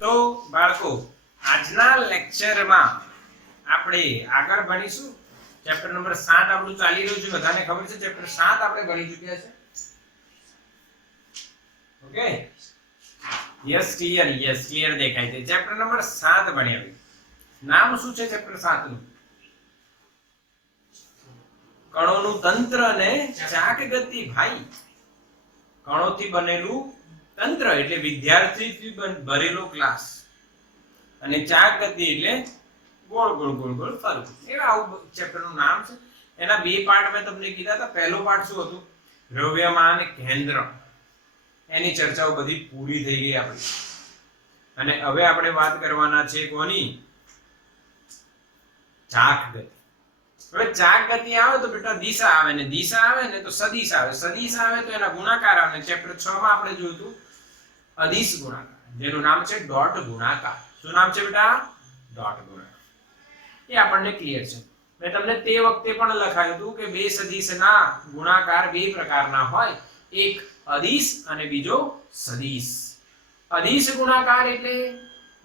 તો બાળકો આજના લેક્ચરમાં આપણે આગળ ભણીશું ચેપ્ટર નંબર 7 આપણું ચાલી રહ્યું છે બધાને ખબર છે ચેપ્ટર 7 આપણે ભણી ચૂક્યા છે ઓકે યસ ક્લિયર દેખાય છે ચેપ્ટર નંબર 7 ભણ્યા નામ શું છે ચેપ્ટર 7 નું કણોનું તંત્ર અને ચાક ગતિ ભાઈ કણોથી બનેલું તંત્ર એટલે વિદ્યાર્થીથી ભરેલો ક્લાસ અને ચાક ગતિ એટલે ગોળ ગોળ ગોળ ગોળ ફરવું એવા આવું ચેપ્ટર નું નામ છે એના બે પાર્ટ મેં તમને કીધા હતા પહેલો પાર્ટ શું હતું દ્રવ્યમાન કેન્દ્ર એની ચર્ચાઓ બધી પૂરી થઈ ગઈ આપણી અને હવે આપણે વાત કરવાના છે કોની ચાક ગતિ હવે ચાક ગતિ આવે તો બેટા દિશા આવે ને દિશા આવે ને તો સદિશ આવે તો એના ગુણાકાર આવે ચેપ્ટર 6 માં આપણે જોયું હતું અદિશ ગુણાકાર જેનું નામ છે ડોટ ગુણાકાર શું નામ છે બેટા ડોટ ગુણાકાર એ આપણને ક્લિયર છે મેં તમને તે વખતે પણ લખાયું હતું કે બે સદિશના ગુણાકાર બે પ્રકારના હોય એક અદિશ અને બીજો સદિશ અદિશ ગુણાકાર એટલે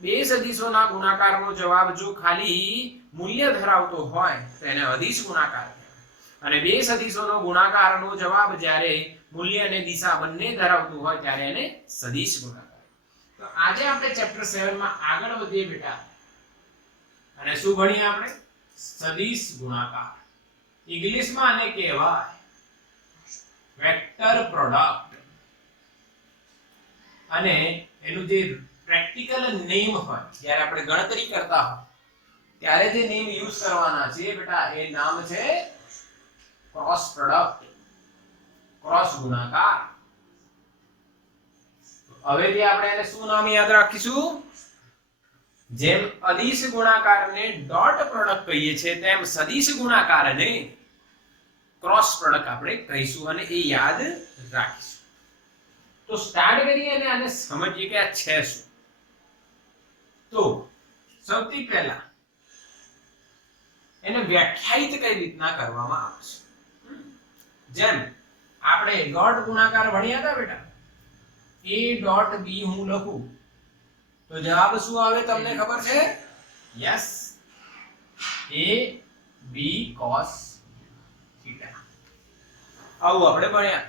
બે સદિશોના ગુણાકારનો જવાબ જો ખાલી મૂલ્ય ધરાવતો હોય તો એને અદિશ ગુણાકાર કહેવાય અને બે સદિશોનો ગુણાકારનો જવાબ જ્યારે મૂલ્ય અને દિશા બંને ધરાવતું હોય ત્યારે એને સદિશ ગુણાકાર તો આજે આપણે ચેપ્ટર 7 માં આગળ વધીએ બેટા અને શું ભણીએ આપણે સદિશ ગુણાકાર ઇંગ્લિશમાં આને કહેવાય વેક્ટર પ્રોડક્ટ અને એનું જે પ્રેક્ટિકલ નેમ હોય જ્યારે આપણે ગણતરી કરતા હોય ત્યારે જે નેમ યુઝ કરવાના છે બેટા એ નામ છે ક્રોસ પ્રોડક્ટ ક્રોસ ગુણાકાર હવેથી આપણે એને શું નામ યાદ રાખીશું જેમ અદિશ ગુણાકારને ડોટ પ્રોડક્ટ કહીએ છીએ તેમ સદિશ ગુણાકારને ક્રોસ પ્રોડક્ટ આપણે કહીશું અને એ યાદ રાખીશું તો સ્ટાર્ટ કરીએ અને આને સમજીએ કે આ છે શું તો સૌથી પહેલા એને વ્યાખ્યાયિત કઈ રીતના કરવામાં આવશે જેમ આપણે ડોટ ગુણાકાર ભણ્યા હતા બેટા a ડોટ b હું લખું તો જવાબ શું આવે તમને ખબર છે યસ a b cos θ આવું આપણે ભણ્યા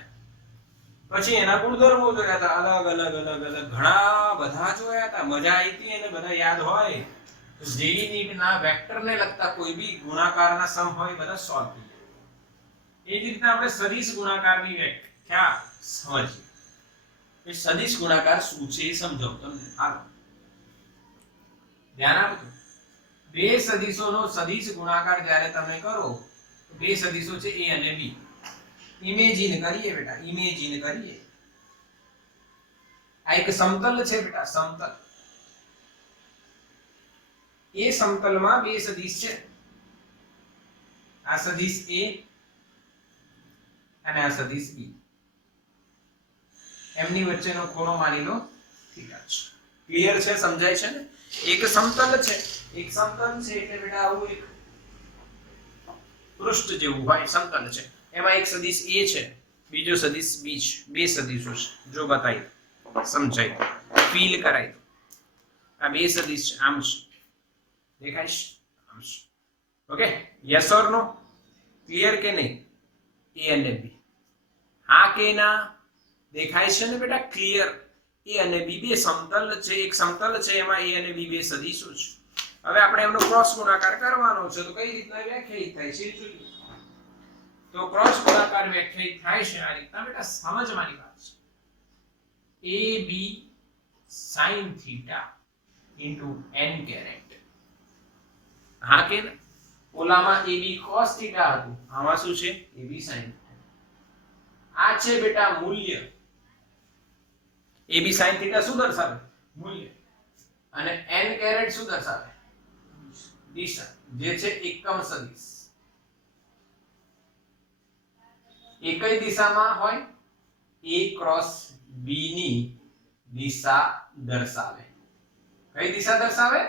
પછી એના ગુણધર્મો જોયા હતા અલગ અલગ ઘણા બધા જોયા હતા મજા આવી હતી અને બધા યાદ હોય તો જેઈ નીટના વેક્ટરને લગતા કોઈ બી ગુણાકારના સમ હોય બધા સોલ્વ થઈ જાય એ જ રીતે આપણે સદિશ ગુણાકારની વ્યાખ્યા સમજીએ એ સદિશ ગુણાકાર શું છે એ સમજાવું તમને હાલો ધ્યાન આપજો બે સદિશોનો સદિશ ગુણાકાર જ્યારે તમે કરો તો બે સદિશો છે a અને b ઇમેજિન કરીએ બેટા ઇમેજિન કરીએ આ એક સમતલ છે બેટા સમતલ એ સમતલમાં બે સદિશ છે આ સદિશ a અને આ સદિશ b એમની વચ્ચેનો ખૂણો માની લો થીટા છે ક્લિયર છે સમજાય છે ને એક સમતલ છે એટલે બેટા આવું એક પૃષ્ઠ જેવું હોય સમતલ છે એમાં એક સદિશ a છે બીજો સદિશ b છે બે સદિશો છે જો બતાવી સમજાય ફીલ કરાય આ બે સદિશ છે આમ છે દેખાય છે આમ છે okay yes or no clear કે નહીં a અને b હા કે ના દેખાય છે ને બેટા ક્લિયર a અને b બે સમતલ છે એક સમતલ છે એમાં a અને b બે સદિશો છે હવે આપણે એમનો ક્રોસ ગુણાકાર કરવાનો છે તો કઈ રીતના વ્યાખ્યાયિત થાય છે જોઈએ તો ક્રોસ ગુણાકાર વ્યાખ્યાયિત થાય છે આ રીતના બેટા સમજવાની વાત છે ab sin θ n કેરેટ હા કે ઓલામાં ab cos θ હતું આમાં શું છે ab sin θ આ છે બેટા મૂલ્ય ab sin θ શું દર્શાવે મૂલ્ય અને n કેરેટ શું દર્શાવે દિશા જે છે એકમ સદિશ એકઈ દિશામાં હોય a ક્રોસ b ની દિશા દર્શાવે કઈ દિશા દર્શાવે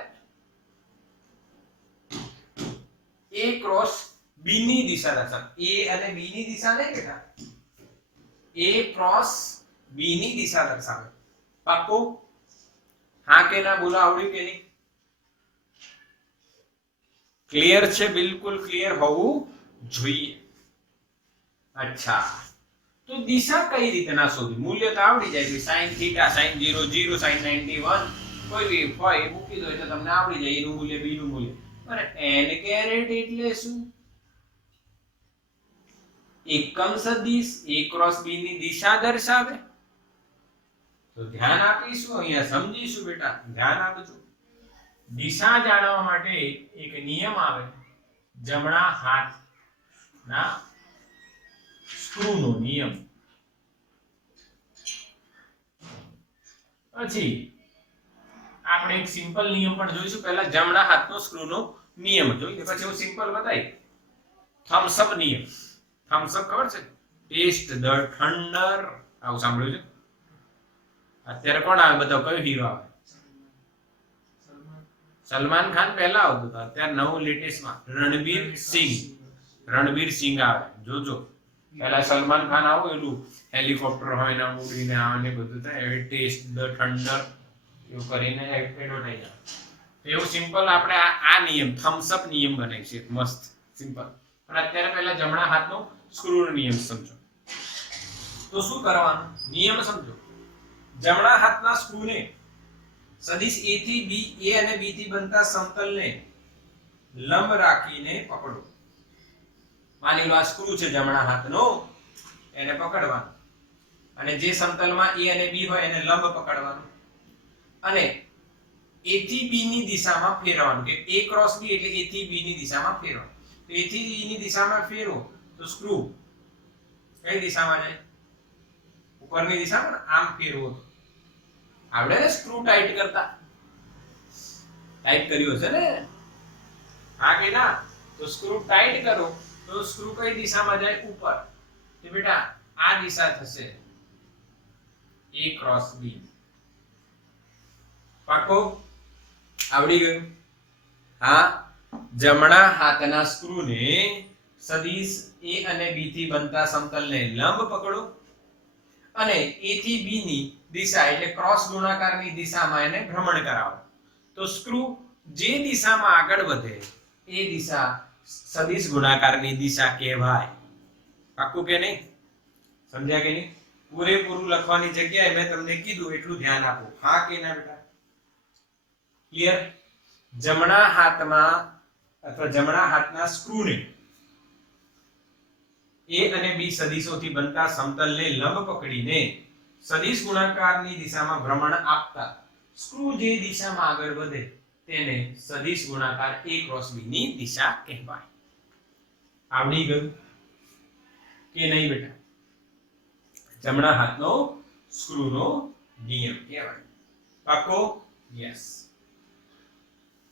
a ક્રોસ b ની દિશા દર્શાવે a અને b ની દિશા નહીં બેટા a ક્રોસ b ની દિશા દર્શાવે પાક્કું હા કે ના બોલો, આવડ્યું કે નહીં? ક્લિયર છે? બિલકુલ ક્લિયર હોવું જોઈએ. અચ્છા, તો દિશા કઈ રીતના શોધવી? મૂલ્ય તો આવડી જાય છે, sin θ, sin 0 0, sin 91 કોઈ બી હોય એ મૂકી દો એટલે તમને આવડી જાય એનું મૂલ્ય, b નું મૂલ્ય. અને n કેરેટ એટલે શું? એકમ સદિશ a ક્રોસ b ની દિશા દર્શાવે. તો ધ્યાન આપીશું, અહીંયા સમજીશું બેટા, ધ્યાન આપજો. દિશા જાણવા માટે એક નિયમ આવે, જમણા હાથના સ્ક્રૂનો નિયમ. પછી આપણે એક સિમ્પલ નિયમ પણ જોઈશું. પહેલા જમણા હાથનો સ્ક્રૂનો નિયમ જોઈએ, પછી હું સિમ્પલ બતાવી. થમ્સ અપ નિયમ. થમ્સ અપ ખબર છે? ટેસ્ટ ધ થંડર, આવું સાંભળ્યું છે? અત્યારે કોણ આવે? બધા કયો હીરો આવે? સલમાન ખાન પહેલા આવતો હતો, અત્યારે નવું લેટેસ્ટમાં રણવીર સિંહ. રણવીર સિંહ આવે, જોજો. પહેલા સલમાન ખાન આવો, એલું હેલિકોપ્ટર હોય ને ઉડીને આવે ને બધું થાય. ટેસ્ટ ધ થંડર એવું કરીને એડવર્ટાઇઝ આવે. એવું સિમ્પલ આપણે આ નિયમ થમ્સ અપ નિયમ બનાવી છે, મસ્ત સિમ્પલ. પણ અત્યારે પહેલા જમણા હાથનો સ્ક્રૂનો નિયમ સમજો. તો શું કરવાનું? નિયમ સમજો. જમણા હાથના સ્ક્રૂને સદિશ a થી b, a અને b થી બનતા સમતલને લંબ રાખીને પકડો. માની લો આ સ્ક્રૂ છે જમણા હાથનો, એને પકડવાનો અને જે સમતલમાં a અને b હોય એને લંબ પકડવાનું અને a થી b ની દિશામાં ફેરવાનું. કે a ક્રોસ b એટલે a થી b ની દિશામાં ફેરવાનું. તો a થી b ની દિશામાં ફેરવો તો સ્ક્રૂ કઈ દિશામાં જાય? ઉપરની દિશામાં. આમ ફેરવો તો આવડે ને સ્ક્રૂ ટાઈટ કરતા? ટાઈટ કર્યો છે ને? હા કે ના? તો સ્ક્રૂ ટાઈટ કરો તો સ્ક્રૂ કઈ દિશામાં જાય? ઉપર. તો બેટા આ દિશા થશે a ક્રોસ b. પાકો? આવડી ગયું? હા. જમણા હાથના સ્ક્રૂને સદિશ a અને b થી બનતા સમતલને લંબ પકડો અને a થી b ની દિશા એટલે ક્રોસ ગુણાકારની દિશામાં એને ભ્રમણ કરાવો. તો સ્ક્રૂ જે દિશામાં આગળ વધે એ દિશા સદિશ ગુણાકારની દિશા કહેવાય. પાક્કું કે નહીં? સમજ્યા કે નહીં? પૂરેપૂરું લખવાની જગ્યાએ મેં તમને કીધું એટલું ધ્યાન આપો. હા કે ના બેટા? ક્લિયર? જમણા હાથમાં અથવા જમણા હાથના સ્ક્રૂને a અને b સદિશોથી બનતા સમતલને લંબ પકડીને સદિશ ગુણાકારની દિશામાં ભ્રમણ આપતા સ્ક્રૂ જે દિશામાં આગળ વધે તેને સદિશ ગુણાકાર a ક્રોસ b ની દિશા કહેવાય. આવડી ગયું કે નહીં બેટા? જમણા હાથનો સ્ક્રૂનો નિયમ કહેવાય. પાકો? યસ.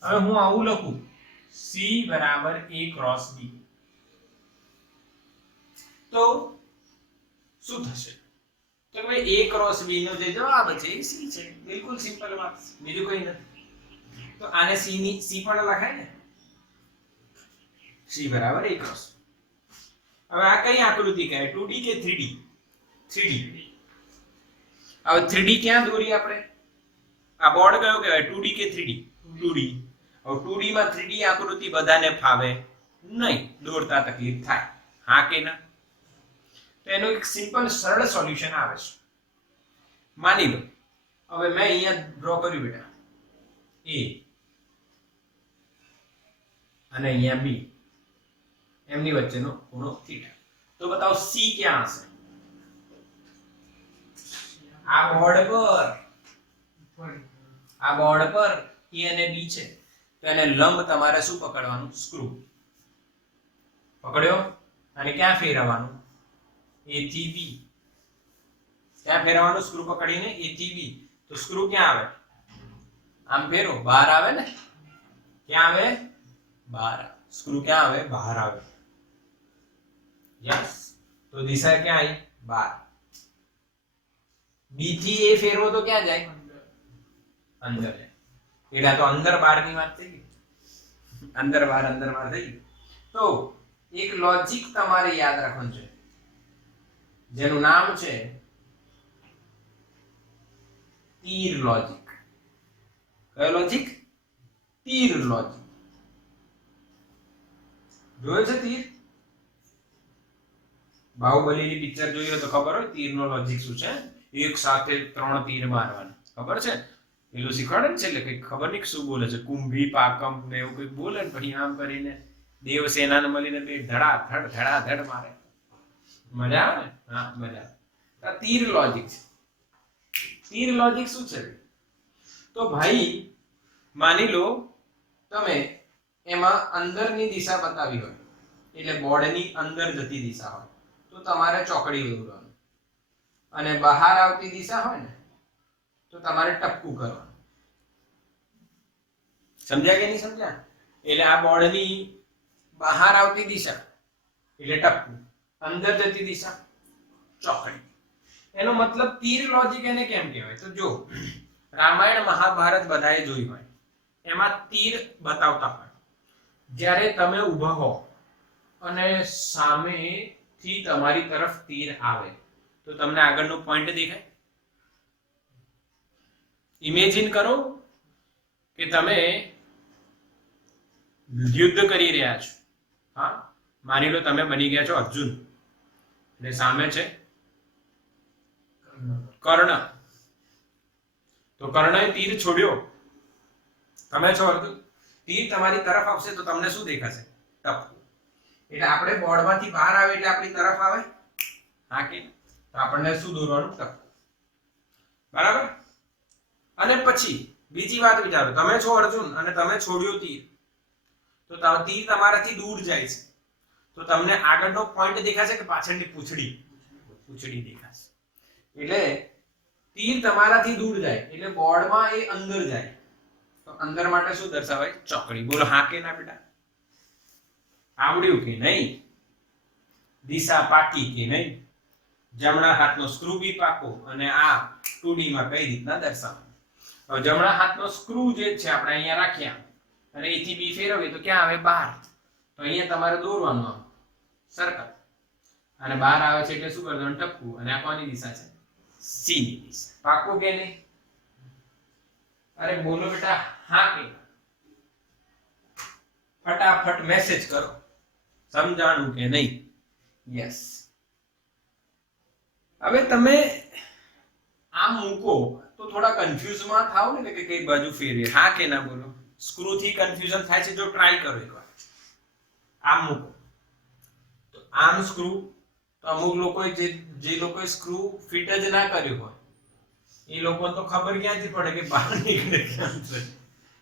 હવે હું આવું લખું, c બરાબર a ક્રોસ b. તો શું થશે? તો ભાઈ a ક્રોસ b નો જે જવાબ છે એ c છે. બિલકુલ સિમ્પલ વાત, બીજું કોઈ નથી. તો આને c ની c પણ લખાય ને, c બરાબર a ક્રોસ. હવે આ કઈ આકૃતિ કહે? 2D કે 3D? 3D. હવે 3D ક્યાં દોરી આપણે? આ બોર્ડ કયો કહેવાય? 2D કે 3D? 2D. હવે 2D માં 3D આકૃતિ બધાને ફાવે નહીં, દોરતા તકલીફ થાય. હા કે ના? તો એનું એક સિમ્પલ સરળ સોલ્યુશન આવે છે. માની લો હવે મેં અહીંયા ડ્રો કર્યું બેટા a અને અહીંયા b, એમની વચ્ચેનો ખૂણો થીટા. તો બતાવો c ક્યાં હશે? આ બોર્ડ પર a અને b છે. તો એને લંબ તમારે શું પકડવાનું? સ્ક્રૂ પકડ્યો અને ક્યાં ફેરવવાનું? a થી b. ક્યાં ફેરવવાનું? સ્ક્રૂ પકડીને a થી b. તો સ્ક્રૂ ક્યાં આવે? આમ ફેરવો, બહાર આવે ને? ક્યાં આવે? બહાર. સ્ક્રૂ ક્યાં આવે? બહાર આવે. યસ. તો દિશા ક્યાં આવી? બહાર. b થી a ફેરવો તો ક્યાં જાય? અંદર જાય. એટલે તો અંદર બહાર ની વાત થઈ ગઈ. અંદર બહાર થઈ ગઈ. તો એક લોજિક તમારે યાદ રાખવાનું છે જેનું નામ છે તીર લોજિક. કયો લોજિક? તીર લોજિક. જોયો છે તીર? બાહુબલીની પિક્ચર જોઈ હોય તો ખબર હોય તીરનો લોજિક શું છે. એક સાથે 3 તીર મારવાના, ખબર છે? પેલું શીખવાડે ને છે એટલે કઈ ખબર નહીં શું બોલે છે, કુંભી પાકમ ને એવું કઈ બોલે ને પછી આમ કરીને દેવસેનાને મળીને બે ધડાધડ મારે. મજા આવે ને? હા, મજા આવે. આ તીર લોજિક છે. તીર લોજિક શું છે? તો ભાઈ માની લો તમે એમાં અંદરની દિશા બતાવી હોય, એટલે બોર્ડની અંદર જતી દિશા હોય તો તમારે ચોકડી દોરવાનું, અને બહાર આવતી દિશા હોય ને તો તમારે ટપકું કરવાનું. સમજ્યા કે નહીં સમજ્યા? એટલે આ બોર્ડની બહાર આવતી દિશા એટલે ટપકું, અંદર જતી દિશા ચોકડી. એનો મતલબ તીર લોજિક એને કેમ કહેવાય? તો જો રામાયણ મહાભારત બધાએ જોઈ હોય, એમાં તીર બતાવતા હોય. જ્યારે તમે ઊભા હો અને સામેથી તમારી તરફ તીર આવે તો તમને આગળનો પોઈન્ટ દેખાય? ઇમેજિન કરો કે તમે યુદ્ધ કરી રહ્યા છો. હા, માની લો તમે બની ગયા છો અર્જુન અને સામે છે કર્ણ. તો કર્ણએ તીર છોડ્યો, તમે છો અર્જુન, તીર તમારી તરફ આવશે તો તમને શું દેખાશે? ટપકું. એટલે આપણે બોર્ડમાંથી બહાર આવે એટલે આપણી તરફ આવે. હા કે? તો આપણને શું દોરવાનું? ટપકું. બરાબર? અને પછી બીજી વાત વિચારો, તમે છો અર્જુન અને તમે છોડ્યો તીર, તો તીર તમારાથી દૂર જાય છે તો તમને આગળનો પોઈન્ટ દેખાશે કે પાછળની પૂંછડી? પૂંછડી દેખાશે. એટલે તીર તમારાથી દૂર જાય એટલે બોર્ડમાં એ અંદર જાય તો અંદર માટે શું દર્શાવાય? ચોકડી. બોલો હા કે ના બેટા? આવડ્યું કે નહીં? દિશા પાકી કે નહીં? જમણા હાથનો સ્ક્રૂ બી પાકો, અને આ 2D માં કઈ રીતના દર્શાવવાનું? હવે જમણા હાથનો સ્ક્રૂ જે છે આપણે અહીંયા રાખ્યા અને એથી બી ફેરવીએ તો ક્યાં આવે? બહાર. તો અહીંયા તમારે દોરવાનું આમ સર્કલ, અને બહાર આવે છે એટલે શું કરવાનું? ટપકું. અને આ કોની દિશા છે? સી ની દિશા. પાકું કે નહીં? અરે બોલો બેટા હા કે? ફટાફટ મેસેજ કરો, સમજાણું કે નહીં? યસ. હવે તમે આમ મૂકો તો થોડા કન્ફ્યુઝમાં થાવ ને કે કઈ બાજુ ફેરવીએ. હા કે ના બોલો? સ્ક્રૂ થી કન્ફ્યુઝન થાય છે? જો ટ્રાય કરો એકવાર. આમ મૂકો તો આમ સ્ક્રૂ, તો અમુક લોકોએ જે લોકોએ સ્ક્રૂ ફિટ જ ના કર્યું હોય એ લોકોને તો ખબર ક્યાંથી પડે કે બહાર નીકળે કેમ છે?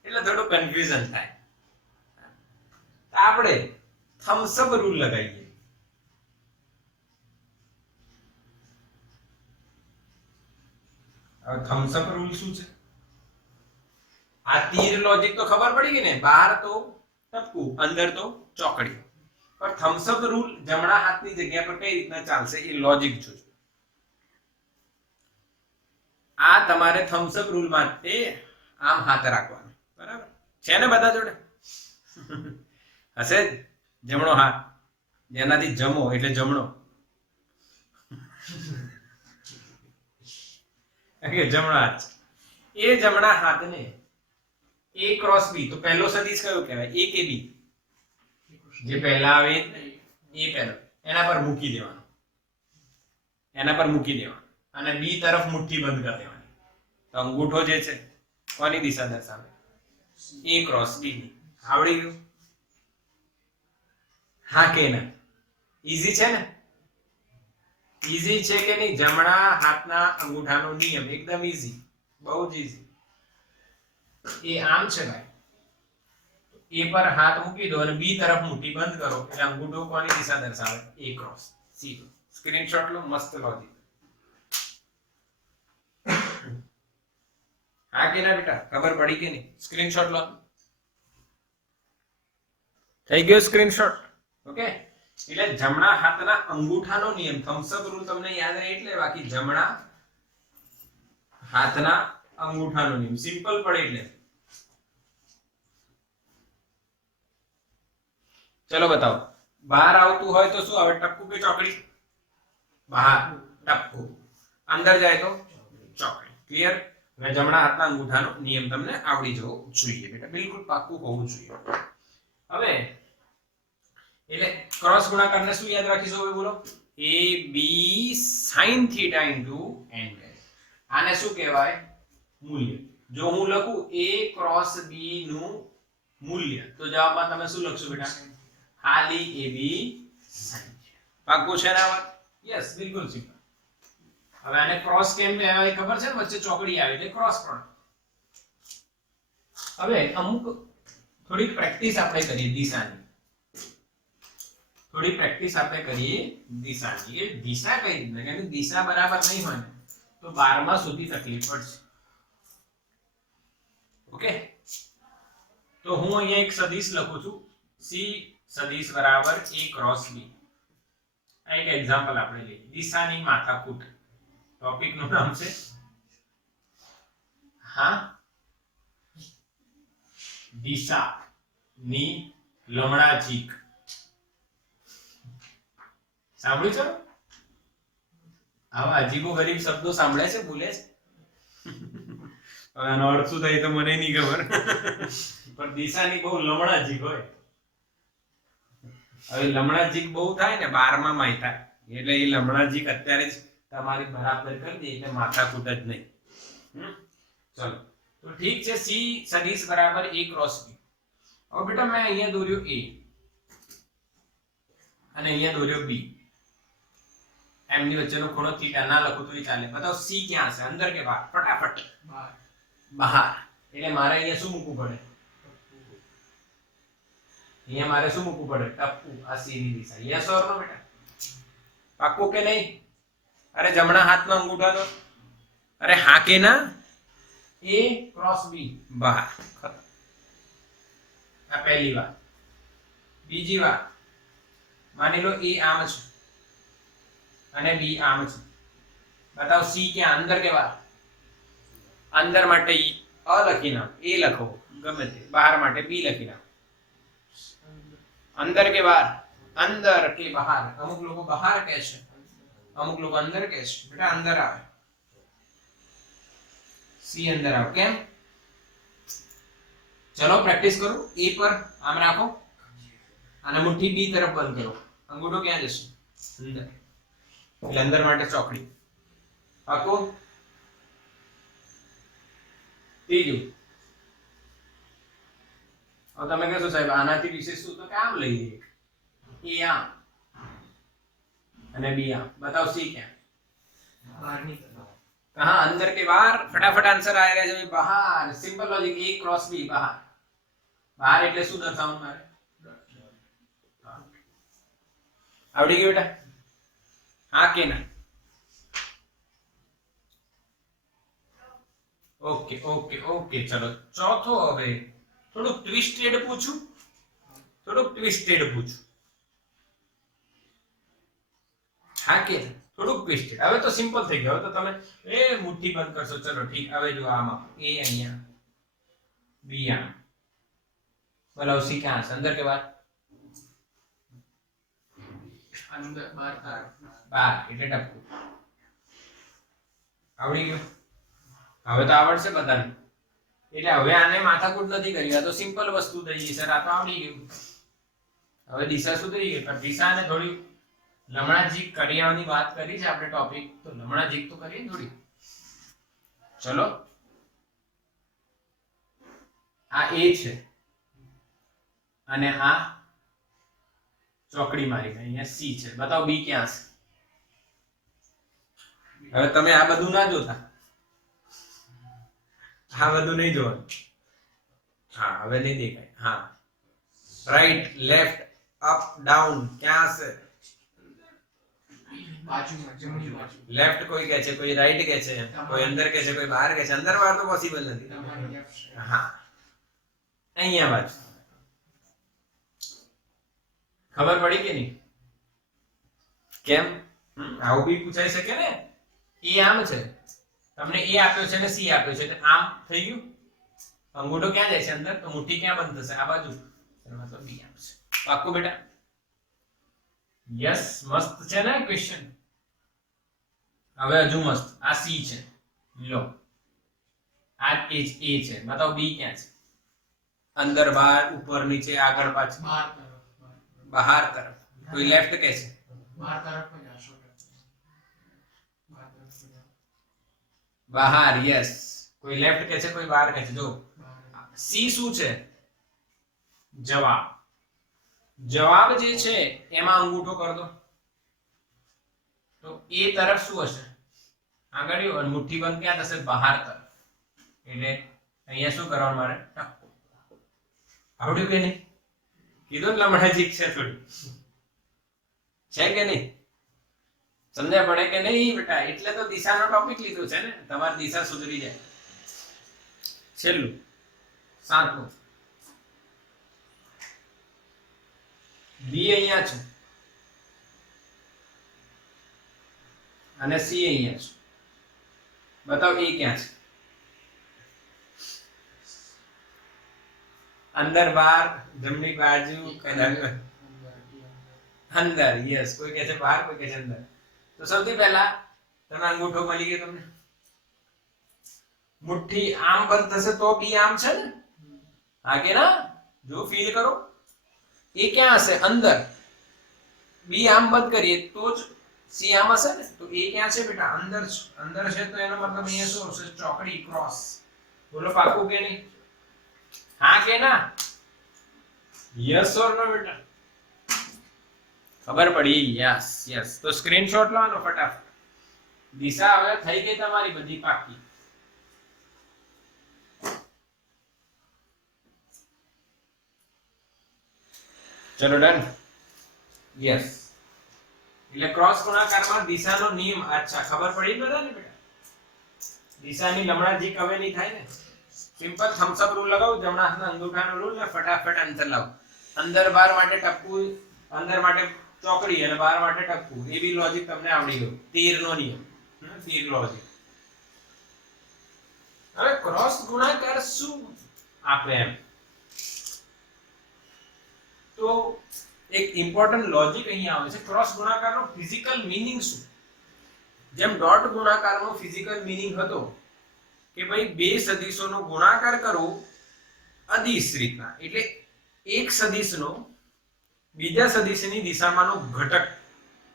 એટલે થોડું કન્ફ્યુઝન થાય. આપણે થમ્સઅપ રૂલ લગાવીએ. હવે થમ્સઅપ રૂલ શું છે? આ તીર લોજિક તો ખબર પડી ગઈ ને? બહાર તો ટપકું, અંદર તો ચોકડી. પણ થમ્સઅપ રૂલ જમણા હાથની જગ્યા પર કઈ રીતના ચાલશે એ લોજિક જોજો. આ તમારે થમ્સઅપ રૂલ માટે આમ હાથ રાખવાનો. બરાબર છે ને બધા જોડે? હશે જ. જમણો હાથ, જેનાથી જમો એટલે જમણો. જમણો હાથ. એ જમણા હાથને A ક્રોસ B, તો પહેલો સદિશ કયો કહેવાય? A કે B? જે પહેલા આવે એ પહેલો, એના પર મૂકી દેવાનો, એના પર મૂકી દેવાનો, અને B તરફ મુઠ્ઠી બંધ કરી દેવાની. તો અંગૂઠો જે છે કોની દિશા દર્શાવે? A ક્રોસ B ની. આવડી ગયું? હા કે ના? ઈઝી છે ને? ઈઝી છે કે નહીં? જમણા હાથના અંગૂઠાનો નિયમ એકદમ ઈઝી, બહુ જ ઈઝી. એ આમ છે ભાઈ, એ પર હાથ મૂકી દો અને બી તરફ મુઠ્ઠી બંધ કરો એટલે અંગૂઠો કોની દિશા દર્શાવે? A cross C. સ્ક્રીનશોટ લો, મસ્ત લોજિક. હા કે ના બેટા? ખબર પડી કે નહીં? સ્ક્રીનશોટ લો. થઈ ગયો સ્ક્રીનશોટ? ઓકે. એટલે જમણા હાથના અંગૂઠાનો નિયમ, થમ્સઅપ રૂલ તમને યાદ રહે એટલે, બાકી જમણા હાથના અંગૂઠાનો નિયમ સિમ્પલ પડે એટલે. ચલો બતાવો. બહાર આવતું હોય તો શું આવે? ટપકું કે ચોકડી? બહાર ટપકું. અંદર જાય તો ચોકડી. ક્લિયર? અને જમણા હાથના અંગૂઠાનો નિયમ તમને આવડી જવો જોઈએ બેટા, બિલકુલ પાક્કું હોવું જોઈએ. હવે એટલે ક્રોસ ગુણાકારને શું યાદ રાખીશું હવે બોલો? a b sin theta into n dash. આને શું કહેવાય? મૂલ્ય. જો હું લખું a ક્રોસ b નું મૂલ્ય તો જવાબમાં તમે શું લખશો બેટા? ખાલી ab sin. પાક્કું છે ને આ વાત? યસ, બિલકુલ સિમ્પલ. હવે આને ક્રોસ કેમ કહેવાય ખબર છે ને? વચ્ચે ચોકડી આવે એટલે ક્રોસ પ્રોડક્ટ. હવે અમુક થોડી પ્રેક્ટિસ આપણે કરીએ દિશાની. થોડી પ્રેક્ટિસ આપણે કરીએ દિશાની. એ દિશા કઈ રીતના? કારણ કે દિશા બરાબર નહીં હોય તો 12મા સુધી તકલીફ પડશે. ઓકે, તો હું અહીંયા એક સદિશ લખું છું c સદિશ બરાબર a ક્રોસ b. આ એક એક્ઝામ્પલ આપણે લઈએ. દિશાની માથાકૂટ. ટોપિક નું નામ છે દિશાની લમણાજીક. સાંભળ્યું છે? આવા અજીબો ગરીબ શબ્દો સાંભળે છે, બોલે છે. આનો અર્થ શું થાય તો મને નહીં ખબર, પણ દિશાની બહુ લમણાજીક હોય. હવે લમણાજીક બહુ થાય ને 12મા માય થાય એટલે એ લમણાજીક અત્યારે જ તમારી બરાબર કરી દે એટલે માથાકૂટ જ નહીં. ચલો તો ઠીક છે. c સદિશ બરાબર a ક્રોસ b. હવે બેટા મેં અહીંયા દોર્યો a અને અહીંયા દોર્યો b. એમની વચ્ચેનો ખૂણો થીટા ના લખું તો ચાલે. બતાવો c ક્યાં છે? અંદર કે બહાર? ફટાફટ. બહાર. એટલે મારે અહીંયા શું મૂકવું પડે? અહીંયા મારે શું મૂકવું પડે? ટપ્પુ. આ c ની દિશા. યસ ઓર નો બેટા? પાક્કું કે નહીં? અરે જમણા હાથનો અંગૂઠો તો અરે હા કે ના? a ક્રોસ b બહાર. આ પહેલી વાત. બીજી વાત, માની લો a આમ છે અને b આમ છે. બતાવો c ક્યાં? અંદર કે બહાર? અંદર માટે અ લખી નાખો, a લખો ગમે તે. બહાર માટે b લખી નાખો. અંદર કે બહાર? અંદર કે બહાર? અમુક લોકો બહાર કહે છે, અમુક લોકો અંદર કહે છે. બેટા અંદર આવે. c અંદર આવે. કેમ? ચલો પ્રેક્ટિસ કરો. a પર આમ રાખો અને મુઠ્ઠી b તરફ બંધ કરો. અંગૂઠો ક્યાં જશે? અંદર. એટલે અંદર માટે ચોકડી. પાક્કું? ત્રીજું, હવે તમે કહેશો સાહેબ આનાથી વિશેષ શું? તો કે આમ લઈ લઈએ. a આમ અને b આમ. બતાવો c ક્યાં? બહારની તરફ. હા, અંદર કે બહાર? ફટાફટ આન્સર આવી રહ્યા છે. બહાર. Simple logic. a cross b બહાર. બહાર એટલે શું દર્શાવવું મારે? આવડી ગયું બેટા? હા કે ના? Okay okay okay. ચલો ચોથો. હવે થોડુંક ટ્વિસ્ટેડ પૂછું. હા કે? થોડુંક ટ્વિસ્ટેડ. હવે તો સિમ્પલ થઈ ગયો. હવે તો તમે મુઠ્ઠી બંધ કરશો. ચલો ઠીક. હવે જો આમાં a અહીંયા, b આમ. બોલાવો c ક્યાં છે? અંદર કે બહાર? અંદર. બહાર એટલે ટપકુ. આવડી ગયું? હવે તો આવડશે બધાને. એટલે હવે આને માથાકૂટ નથી કરી. આ તો સિમ્પલ વસ્તુ થઈ ગઈ સર. આ તો આવડી ગયું. હવે દિશા સુધરી ગઈ. પણ દિશાને થોડી લમણાજીક કર્યાની વાત કરી છે આપણે ટોપિક, તો લમણાજીક તો કરીએ થોડી. ચલો આ a છે અને આ ચોકડી મારી. અહીંયા c છે. બતાવો b ક્યાં છે? હવે તમે આ બધું ના જોતા. આ બધું નહીં જોવાનું. હા, હવે નહીં દેખાય. હા, રાઈટ, લેફ્ટ, અપ, ડાઉન ક્યાં છે? લેફ્ટ કોઈ કહે છે, કોઈ રાઈટ કહે છે, કોઈ અંદર કહે છે, કોઈ બહાર કહે છે. અંદર બહાર તો પોસિબલ નથી. હા, અહીંયા બાજુ. ખબર પડી કે નહીં? કેમ? આવું બી પૂછાઈ શકે ને. એ આમ છે, તમને a આપ્યો છે ને c આપ્યો છે, એટલે આમ થઈ ગયું. અંગૂઠો ક્યાં જાય છે? અંદર. તો મુઠ્ઠી ક્યાં બંધ થશે? આ બાજુ. મતલબ b આમ છે. પાક્કું બેટા? યસ. મસ્ત છે ને ક્વેશ્ચન? હવે હજુ મસ્ત. આ c છે. લો આ એ છે, બતાવો બી ક્યાં છે? અંદર, બહાર, ઉપર, નીચે, આગળ, પાછળ? બહાર તરફ. કોઈ લેફ્ટ કે છે? બહાર. યસ. કોઈ લેફ્ટ કે છે, કોઈ બહાર કે છે? જો સી શું છે? જવાબ. જવાબ જે છે એમાં અંગૂઠો કર દો તો એ તરફ શું હશે? આગળ. અને મુઠ્ઠી બંધ ક્યાં થશે? બહાર તરફ. એટલે અહીંયા શું કરવાનું મારે? ટપકો. આવડ્યું કે નહીં? કીધું ને લમણાજીક છે થોડી. છે કે નહીં? સમજ્યા પડે કે નહીં બેટા? એટલે તો દિશાનો ટોપિક લીધો છે ને, તમારી દિશા સુધરી જાય. છેલ્લું 7મું. બી અહીંયા છે અને સી અહીંયા છે. બતાવો એ ક્યાં છે? અંદર, બહાર, જમણી બાજુ, અંદર. યસ. કોઈ કહે છે બહાર, કોઈ કહે છે અંદર. તો સૌથી પહેલા તમે અંગૂઠો મળી ગયો તમને. મુઠ્ઠી આમ બંધ થશે તો બી આમ છે ને? હા કે ના? જો ફીલ કરો. એ ક્યાં હશે? અંદર. બી આમ બંધ કરીએ તો જ સી આમ હશે ને? તો એ ક્યાં છે બેટા? અંદર છે. અંદર છે તો એનો મતલબ અહીંયા શું હશે? ચોકડી, ક્રોસ. બોલો પાકું કે નહીં? હા કે ના? યસ ઓર નો બેટા? ખબર પડી? યસ. યસ. તો સ્ક્રીનશોટ લો ફટાફટ. દિશા હવે થઈ ગઈ તમારી બધી પાકી. ચલો ડન. યસ. એટલે ક્રોસ ગુણાકારમાં દિશાનો નિયમ. અચ્છા, ખબર પડી બધાને બેટા? દિશાની લમણાજી કવે નહીં થાય ને? સિમ્પલ થમ્સ અપ રૂલ લગાવો, જમણા હાથના અંગૂઠાનો રૂલ ને ફટાફટ આન્સર લાવો. અંદર બહાર માટે ટપકું, અંદર માટે ચોકડી અને બહાર માટે ટપકું. એ બી લોજિક તમને આવડી ગયું. તીરનો નિયમ. તીર લોજિક. હવે ક્રોસ ગુણાકાર શું આપે એમ? તો એક ઇમ્પોર્ટન્ટ લોજિક અહીંયા આવે છે. ક્રોસ ગુણાકારનો ફિઝિકલ મીનિંગ શું? જેમ ડોટ ગુણાકારનો ફિઝિકલ મીનિંગ હતો કે ભાઈ બે સદિશોનો ગુણાકાર કરવો અદિશ રીતના, એટલે એક સદિશનો બીજા સદિશની દિશામાંનો ઘટક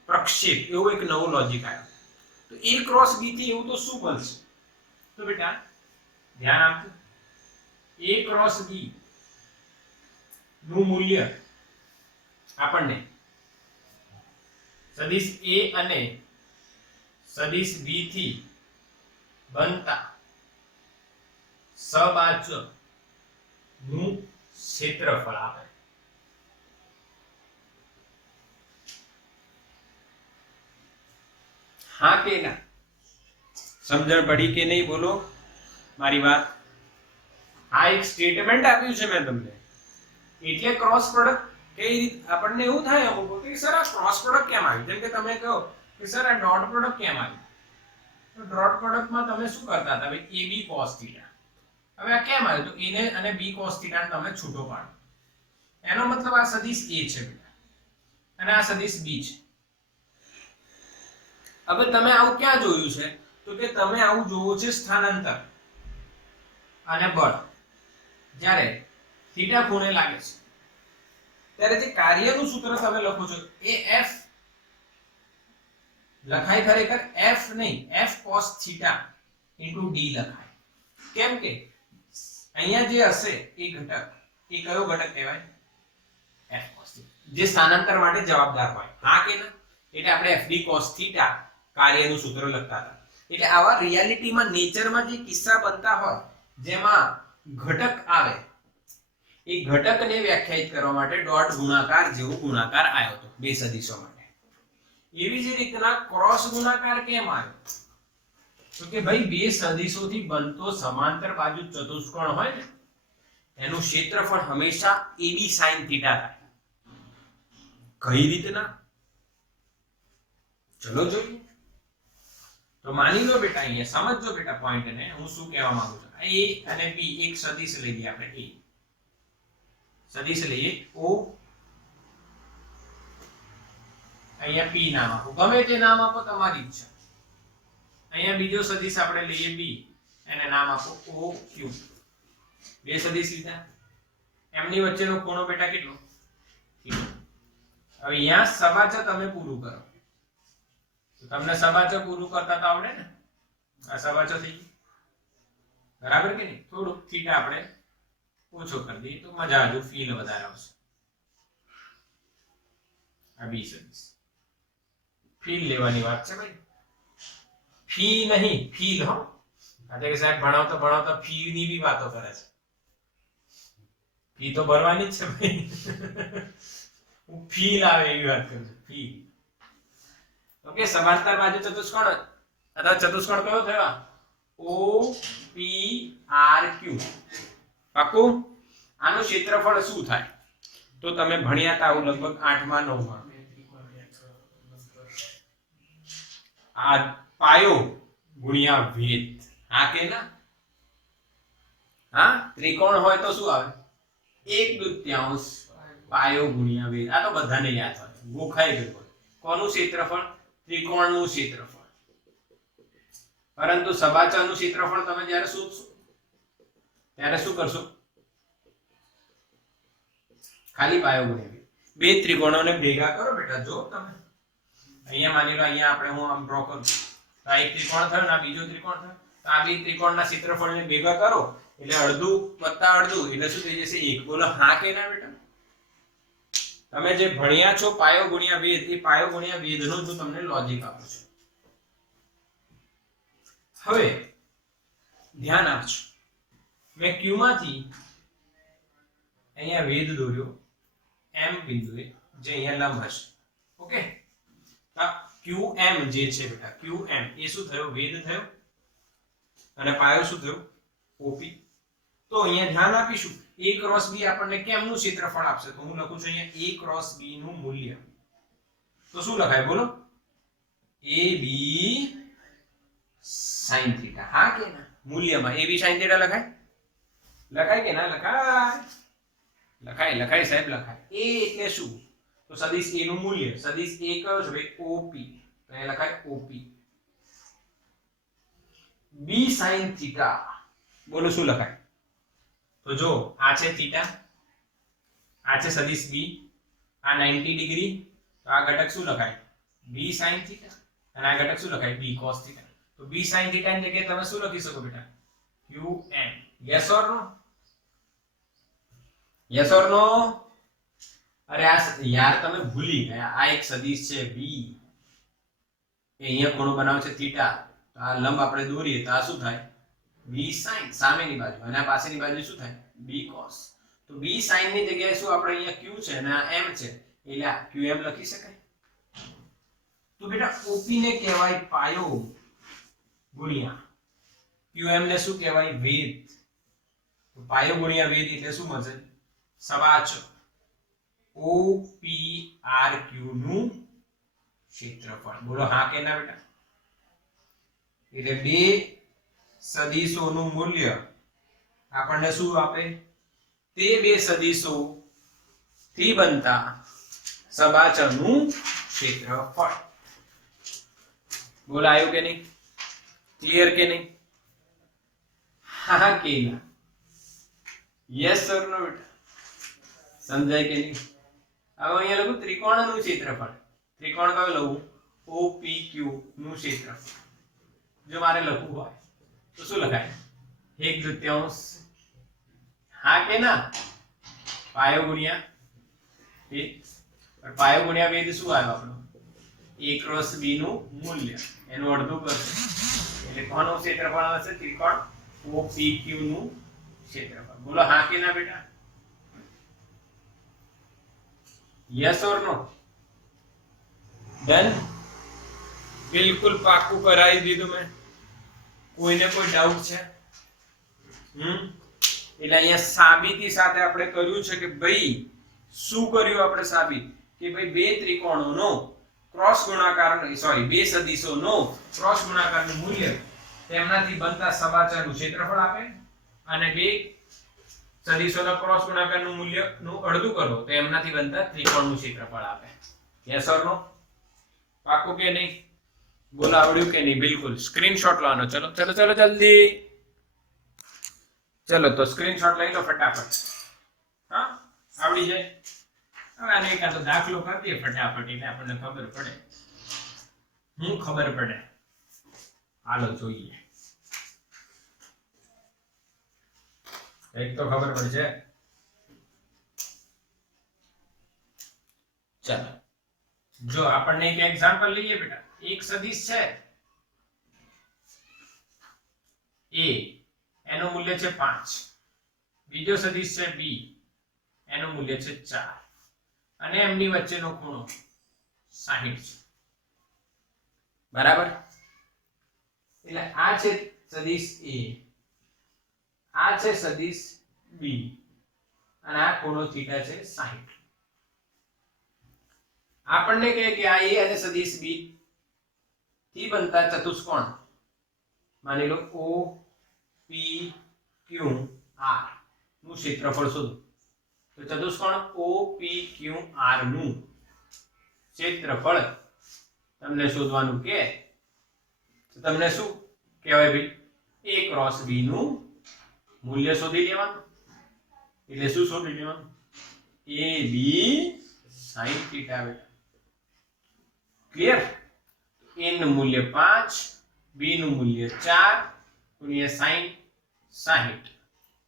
પ્રક્ષેપ, એવો એક નવો લોજિક આવ્યો. તો એ ક્રોસ બી થી એવું તો શું બનશે? તો બેટા ધ્યાન આપજો. એ ક્રોસ બી નું મૂલ્ય આપણને સદિશ એ અને સદિશ બી થી બનતા સબાજક નું ક્ષેત્રફળ આપે. હા કે ના? સમજણ પડી કે નહીં? બોલો મારી વાત. આ એક સ્ટેટમેન્ટ આપ્યું છે મેં તમને. એટલે ક્રોસ પ્રોડક્ટ કઈ રીતે આપણને એવું થાય અમુક કે સર આ ક્રોસ પ્રોડક્ટ કેમ આવી? જેમ કે તમે કહો કે સર આ ડોટ પ્રોડક્ટ કેમ આવી? તો ડોટ પ્રોડક્ટમાં તમે શું કરતા હતા? ભાઈ a b cos θ. હવે આ કેમ આવ્યું? તો a ને અને b cos θ ને તમે છૂટો પાડો. એનો મતલબ આ સદિશ a છે બેટા અને આ સદિશ b છે. હવે તમે આવું ક્યાં જોયું છે? તો કે તમે આવું જોવો છે સ્થાનાંતર અને બળ. જ્યારે થીટા ખૂણે લાગે છે ત્યારે જે કાર્યનું સૂત્ર તમે લખો છો એ f લખાય ખરેખર f નહીં, f cos θ * d લખાય. કેમ કે અહીંયા જે હશે એ ઘટક, એ કયો ઘટક કહેવાય? f cos θ, જે સ્થાનાંતર માટે જવાબદાર હોય. હા કે ના? એટલે આપણે fd cos θ કાર્યનું સૂત્ર લખતા હતા. એટલે આવા રિયાલિટીમાં નેચરમાં જે કિસ્સા બનતા હોય જેમાં ઘટક આવે, એ ઘટકને વ્યાખ્યાયિત કરવા માટે ડોટ ગુણાકાર જેવો ગુણાકાર આવ્યો હતો બે સદિશો માટે. એવી જ રીતના ક્રોસ ગુણાકાર કેમ આવ્યો? તો કે ભાઈ બે સદિશોથી બનતો સમાંતર બાજુ ચતુષ્કોણ હોય ને, એનું ક્ષેત્રફળ હંમેશા ab sin θ થાય. કઈ રીતના? ચલો જોઈએ. તો માની લો બેટા, અહીંયા સમજજો બેટા પોઈન્ટને, હું શું કહેવા માંગુ છું. a અને b એક સદિશ લઈએ આપણે. a સદિશ લઈએ o, અહીંયા p નામ આપો, ગમે તે નામ આપો તમારી ઈચ્છા. અહીંયા બીજો સદિશ આપણે લઈએ b, એને નામ આપો ઓ ક્યુ. બે સદિશ લીધા, એમની વચ્ચેનો ખૂણો બેટા કેટલો? θ. હવે અહીંયા સબાચો તમે પૂરું કરો તો તમને સબાચો પૂરું કરતા તો આવડે ને. આ સબાચો થઈ ગયું બરાબર કે નહીં? થોડું થીટા આપણે ઓછો કરી દઈએ તો મજા આવજો, ફીલ વધારે આવશે. આ બી સદિશ ફીલ લેવાની વાત છે ભાઈ, ફી નહીં ફીલ. હો આજે કે સાહેબ ભણાવતા ભણાવતા ફી ની બી વાતો કરે છે. ફી તો ભરવાની જ છે ભાઈ. હું ફીલ આવે એવી વાત કરું છું, ફીલ. ઓકે, સમાંતર બાજુ ચતુષ્કોણ અથવા ચતુષ્કોણ કયો થયો? ઓ પી આર ક્યુ. પાકું? આનું ક્ષેત્રફળ શું થાય? તો તમે ભણ્યા હતા લગભગ 8મા 9મા. આ પાયો ગુણ્યા વેધ. હા કે ના? હા, ત્રિકોણ હોય તો શું આવે? 1/2 પાયો ગુણ્યા વેધ. આ તો બધાને યાદ હોય, ગોખાઈ ગયું. કોનું ક્ષેત્રફળ? ત્રિકોણનું ક્ષેત્રફળ. પરંતુ સબાચાનું ક્ષેત્રફળ તમે જ્યારે શોધશો ત્યારે શું કરશો? ખાલી પાયો ગુણ્યા વેધ. બે ત્રિકોણોને ભેગા કરો બેટા. જો તમે અહીંયા માની લો, અહીંયા આપણે હું આમ ડ્રો કરું તો આ એક ત્રિકોણ થયો ને આ બીજો ત્રિકોણ થયો, તો આ બે ત્રિકોણના ક્ષેત્રફળને ભેગા કરો એટલે અડધું વત્તા અડધું એટલે શું થઈ જશે? 1. બોલો હા કે ના બેટા? તમે જે ભણ્યા છો પાયો ગુણ્યા વેધ, એ પાયો ગુણ્યા વેધનું હું તમને લોજિક આપું છું. હવે ધ્યાન આપજો, મેં Q માંથી અહીંયા વેધ દોર્યો M બિંદુએ, જે અહીંયા લંબ હશે. ઓકે, QM જે છે બેટા, QM એ શું થયો? વેધ થયો. અને પાયો શું થયો? OP. તો અહીંયા ધ્યાન આપીશું, A ક્રોસ B આપણને કેમનું ક્ષેત્રફળ આપશે? તો હું લખું છું અહીંયા A ક્રોસ B નું મૂલ્ય. તો શું લખાય બોલો? AB sin θ. હા કે ના? મૂલ્યમાં AB sin θ લખાય? લખાય કે ના લખાય? લખાય, લખાય સાહેબ, લખાય. A એટલે શું? તો સદિશ A નું મૂલ્ય. સદિશ A કયો છે ભાઈ? OP. તો એ લખાય OP. B sin θ. બોલો શું લખાય? તો જો આ છે થીટા, આ છે સદિશ B, આ 90 ડિગ્રી, તો આ ઘટક શું લખાય? B sin θ. અને આ ઘટક શું લખાય? B cos θ. તો B sin θ ની જગ્યાએ તમે શું લખી શકો બેટા? QM. Yes or no? Yes or no? અરે આ યાર તમે ભૂલી ગયા, આ એક સદિશ છે B, એ અહીંયા ખૂણો બનાવે છે થીટા. તો આ લંબ આપણે દોરીએ તો આ શું થાય? B sin, સામેની બાજુ, અને આ પાછળની બાજુ શું થાય? B cos. તો B sin ની જગ્યાએ શું આપણે અહીંયા Q છે અને આ M છે, એટલે આ QM લખી શકાય. તો બેટા OP ને કહેવાય પાયો ગુણ્યા QM ને શું કહેવાય? વેધ. તો પાયો ગુણ્યા વેધ એટલે શું મળશે? સબાચો. OPRQ નું ક્ષેત્રફળ. બોલો હા કે ના બેટા? એટલે બે સદિશોનું મૂલ્ય આપણને શું આપે? તે બે સદિશો થી બનતા સબાચરનું ક્ષેત્રફળ. બોલો આવ્યું કે નહીં? ક્લિયર કે નહીં? હા કે ના? યસ સર નો બેટા? સમજાય કે નહીં? હવે અહીંયા લખું ત્રિકોણનું ક્ષેત્રફળ. ત્રિકોણ કયો લઉં? OPQ નું ક્ષેત્રફળ. જો મારે લખવું હોય તો શું લખાય? 1/2. હા કે ના? પાયો ગુણ્યા વેધ. પાયો ગુણ્યા વેધ શું આવ્યો આપણો? A ક્રોસ B નું મૂલ્ય, એનું અડધું કરશે એટલે કોનું ક્ષેત્રફળ હશે? ત્રિકોણ OPQ નું ક્ષેત્રફળ. બોલો હા કે ના બેટા? Yes or no? ડન? બિલકુલ પાક્કું કરાવી દીધું મેં. કોઈને કોઈ ડાઉટ છે? એટલે અહીંયા સાબિતી સાથે આપણે કર્યું છે કે ભાઈ શું કર્યું આપણે સાબિત? કે ભાઈ બે ત્રિકોણોનો ક્રોસ ગુણાકાર, સોરી બે સદિશોનો ક્રોસ ગુણાકારનું મૂલ્ય તેમનાથી બનતા સબાચરનું ક્ષેત્રફળ આપે, અને બે સદિશોના ક્રોસ ગુણાકારનું મૂલ્યનું અડધું કરો તો એમનાથી બનતા ત્રિકોણનું ક્ષેત્રફળ આપે. યસ ઓર નો? પાક્કું કે નહીં? બોલો આવડ્યું કે નહીં? બિલકુલ. સ્ક્રીનશોટ લેવાનો. ચલો ચલો ચલો જલ્દી. चलो तो स्क्रीनशॉट લઈ લો ફટાફટ. હા આવડી જાય. હવે આને એક આ તો દાખલો કરી દઈએ ફટાફટ એટલે આપણને ખબર પડે. હું ખબર પડે. હાલો જોઈએ. એક તો ખબર પડશે. ચાલો જો આપણને એક એક્ઝામ્પલ લઈએ બેટા. એક સદિશ છે a એનું મૂલ્ય છે 5. બીજો સદિશ છે b એનું મૂલ્ય છે 4 અને એમની વચ્ચેનો ખૂણો 60 છે. બરાબર. એટલે આ છે સદિશ a, આ છે સદિશ b અને આ ખૂણો થીટા છે 60. આપણને કહે કે આ a અને સદિશ b થી બનતા ચતુષ્કોણ માની લો o p q r નું ક્ષેત્રફળ શોધો. તો ચતુષ્કોણ o p q r નું ક્ષેત્રફળ તમને શોધવાનું કે તો તમને શું કહેવાય ભાઈ? a ક્રોસ b નું મૂલ્ય શોધી લેવાનું. એટલે શું શોધી લેવાનું? a b sin θ. Clear? a નું મૂલ્ય 5, b નું મૂલ્ય 4 ગુણ્યા sin 60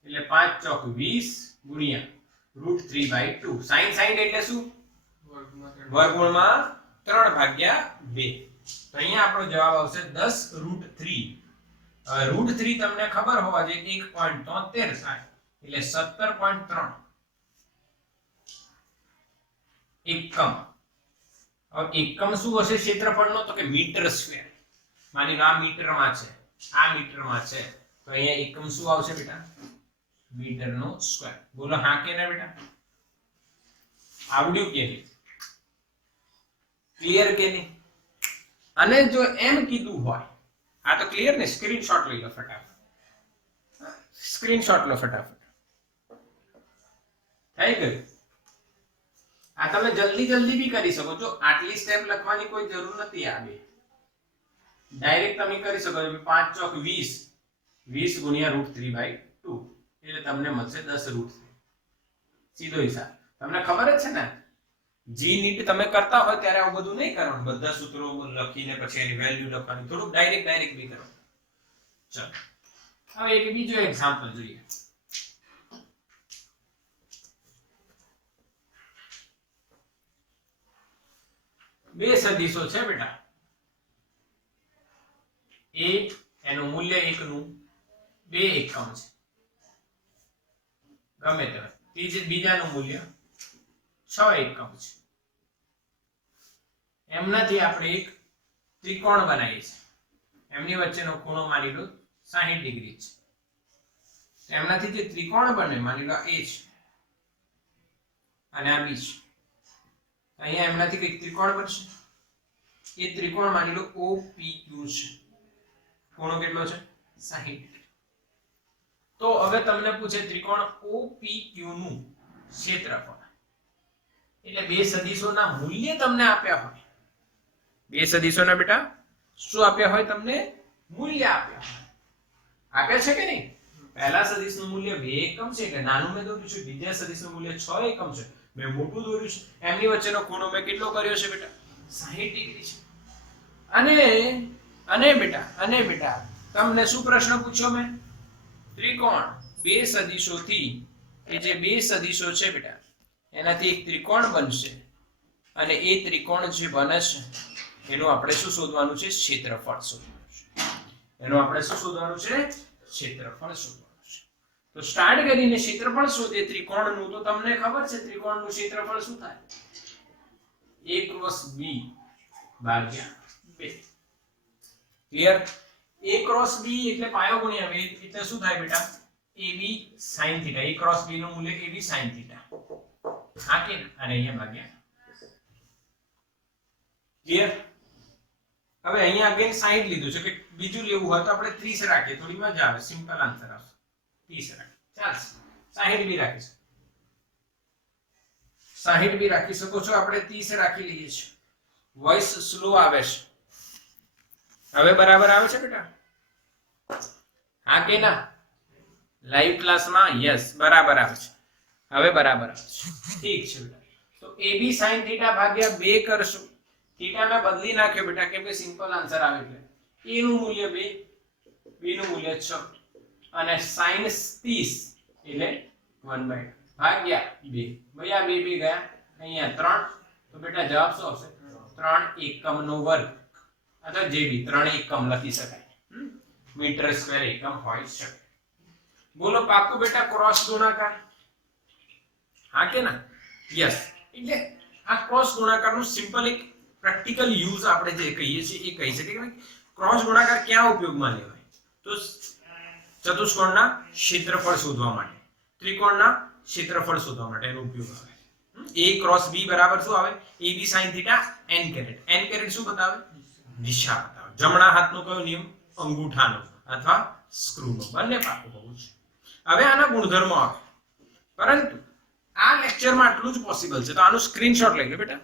એટલે 5 ચોક 20 ગુણ્યા √3/2. sin 60 એટલે શું? વર્ગમૂળમાં 3/2. તો અહીંયા આપણો જવાબ આવશે 10√3. હવે √3 તમને ખબર હોવા જોઈએ 1.73 થાય એટલે 17.3 એકમ. હવે એકમ શું હશે ક્ષેત્રફળનો? તો કે મીટર સ્ક્વેર. માની લો આ મીટરમાં છે, આ મીટરમાં છે, તો અહીંયા એકમ શું આવશે બેટા? મીટરનો સ્ક્વેર. બોલો હા કે ના બેટા? આવડ્યું કે નહીં? ક્લિયર કે નહીં? અને જો એમ કીધું હોય, આ તો ક્લિયર ને? સ્ક્રીનશોટ લઈ લો ફટાફટ. સ્ક્રીનશોટ લો ફટાફટ. થઈ ગયું? આ તમે જલ્દી જલ્દી બી કરી શકો છો. આટલી સ્ટેપ લખવાની કોઈ જરૂર નથી. આ બે ડાયરેક્ટ તમે કરી શકો છો. 5 ચોક 20, 20 ગુણ્યા √3/2 એટલે તમને મળશે 10√3. સીધો હિસાબ. તમને ખબર જ છે ને, જી નીટ તમે કરતા હોય ત્યારે આવું બધું નહીં કરવાનું. બધા સૂત્રો લખીને પછી એની વેલ્યુ લખવાની. થોડુંક ડાયરેક્ટ બી કરો. ચલો હવે એક બીજો એક્ઝામ્પલ જોઈએ. બે સદિશો છે બેટા. a એનું મૂલ્ય 1 નું 2 એકમ છે. ગમે તે બીજાનું મૂલ્ય 6 એકમ છે. એમનાથી આપણે એક ત્રિકોણ બનાવીએ છીએ. એમની વચ્ચેનો ખૂણો માની લો 60 ડિગ્રી છે. એમનાથી જે ત્રિકોણ બને માની લો a છે અને આ b છે. અહીંયા એમનાથી કઈ ત્રિકોણ બનશે. એ ત્રિકોણ માની લો OPQ છે. ખૂણો કેટલો છે? 60. તો હવે તમને પૂછે ત્રિકોણ OPQ નું ક્ષેત્રફળ. એટલે બે સદિશોના મૂલ્ય તમને આપ્યા હોય. બે સદિશોના બેટા શું આપ્યા હોય? તમને મૂલ્ય આપ્યા હોય. આપ્યા છે કે નહીં? પહેલા સદિશનું મૂલ્ય 2 એકમ છે એટલે નાનું મેં દોર્યું છે. બીજા સદિશનું મૂલ્ય 6 એકમ છે, મેં મોટું દોર્યું છે. એમની વચ્ચેનો ખૂણો મેં કેટલો કર્યો છે બેટા? 60 ડિગ્રી છે. અને બેટા તમને શું પ્રશ્ન પૂછ્યો મેં? ત્રિકોણ બે સદિશોથી, એ જે બે સદિશો છે બેટા એનાથી એક ત્રિકોણ બનશે અને એ ત્રિકોણ જે બને છે એનું આપણે શું શોધવાનું છે? ક્ષેત્રફળ શોધવાનું છે. એનું આપણે શું શોધવાનું છે? ક્ષેત્રફળ શોધવાનું છે. તો સ્ટાર્ટ કરીને ક્ષેત્રફળ શોધીએ ત્રિકોણનું. તો તમને ખબર છે ત્રિકોણનું ક્ષેત્રફળ શું થાય? a ક્રોસ b ભાગ્યા 2. ક્લિયર? a ક્રોસ b એટલે પાયો ગુણ્યા 2 એટલે શું થાય બેટા? ab sin θ. a cross b નું મૂલ્ય ab sin θ. આ કે અને અહીંયા ભાગ્યા. ક્લિયર? હવે અહીંયા અગેન 60 લીધું છે. કે બીજું લેવું હોય તો આપણે 30 રાખીએ, થોડી મજા આવે. સિમ્પલ આન્સર આવશે 30 રાખીએ. ચાલશે. 60 બી રાખી શકો. 60 બી રાખી શકો છો. આપણે 30 રાખી લઈએ છીએ. વોઇસ સ્લો આવે છે. હવે બરાબર આવે છે બેટા? હા કે ના? લાઈવ ક્લાસમાં યસ બરાબર આવે છે, હવે બરાબર આવે છે, ઠીક છે બેટા. તો AB sin θ ભાગ્યા 2 કરશું. થીટા મેં બદલી નાખ્યો બેટા કેમ કે સિમ્પલ આન્સર આવે એટલે. A નું મૂલ્ય 2, B નું મૂલ્ય 6 અને sin 30 એટલે 1/2 ભાગ્યા 2. ભાઈ આ 2 ગયા અહીંયા 3, તો બેટા જવાબ શું આવશે? 3 એકમનો વર્ગ અથવા જે બી 3 એકમ લખી શકાય. મીટર સ્ક્વેર એકમ હોય શકે. બોલો પાક્કું બેટા ક્રોસ ગુણાકાર? હા કે ના? યસ. એટલે આ ક્રોસ ગુણાકારનું સિમ્પલ એક પ્રેક્ટિકલ યુઝ આપણે જે કહીએ છીએ એ કહી શકીએ કે ક્રોસ ગુણાકાર ક્યાં ઉપયોગમાં લેવાય? તો ચતુષ્કોણના ક્ષેત્રફળ શોધવા માટે, ત્રિકોણના ક્ષેત્રફળ શોધવા માટે એનો ઉપયોગ આવે. A ક્રોસ B બરાબર શું આવે? AB sin θ n caret. n caret શું બતાવે? દિશા બતાવે. જમણા હાથનો કયો નિયમ? અંગૂઠાનો અથવા સ્ક્રૂનો. બંને પાકું હોવું છે. હવે આના ગુણધર્મો આવે, પરંતુ આ લેક્ચરમાં આટલું જ પોસિબલ છે, તો આનું સ્ક્રીનશોટ લઈ લો બેટા.